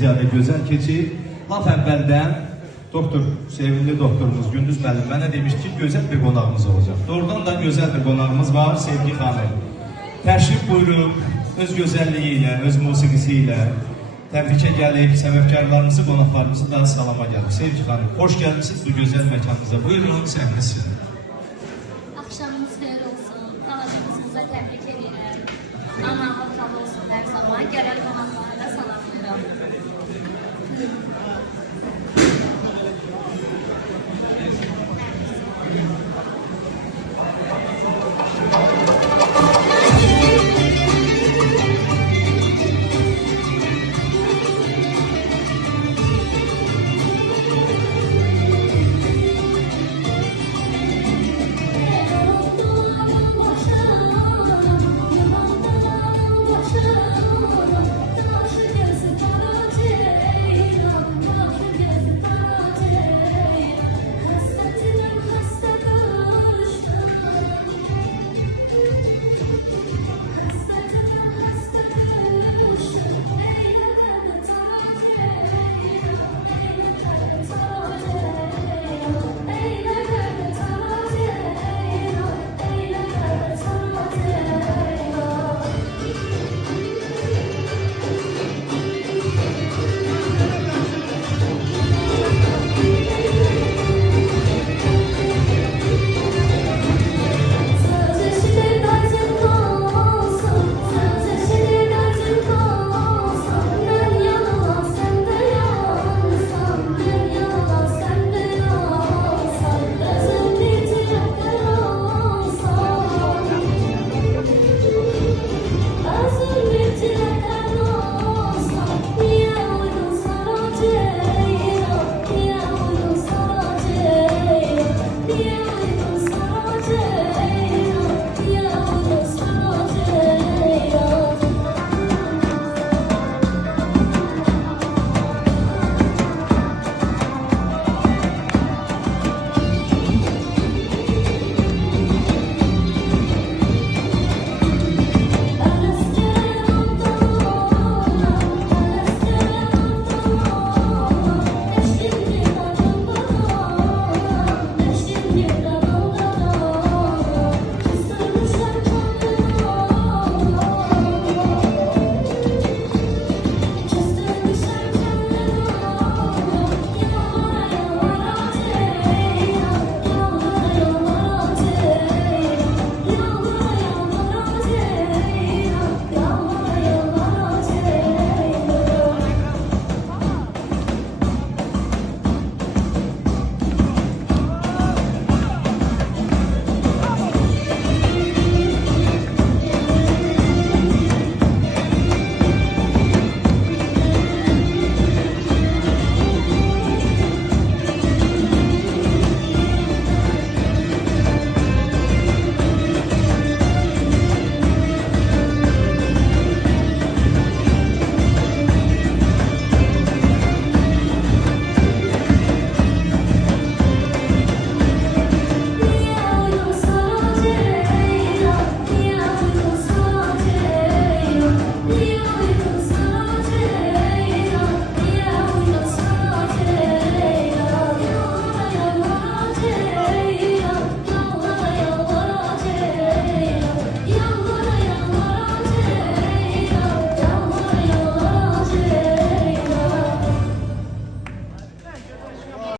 ziyadə gözəl keçir. Laf əvvəldən sevimli doktorumuz Gündüz müəllim mənə demişdi ki, gözəl bir qonağımız olacaq. Doğrudan da gözəl bir qonağımız var, Sevgi xanım. Təşrif buyurub, öz gözəlliyi ilə, öz musiqisi ilə təbrikə gəlib, səbəbkarlarımızı, qonaqlarımızı da salama gəlib. Sevgi xanım, xoş gəlmişsiniz bu gözəl məkanımıza. Buyurun, səhnə sizin. Axşamınız xeyir olsun, tanıdığınızı təbrik edirəm. Anamın sağ olsun hər zaman, gələn qonaqlara da salamlayıram.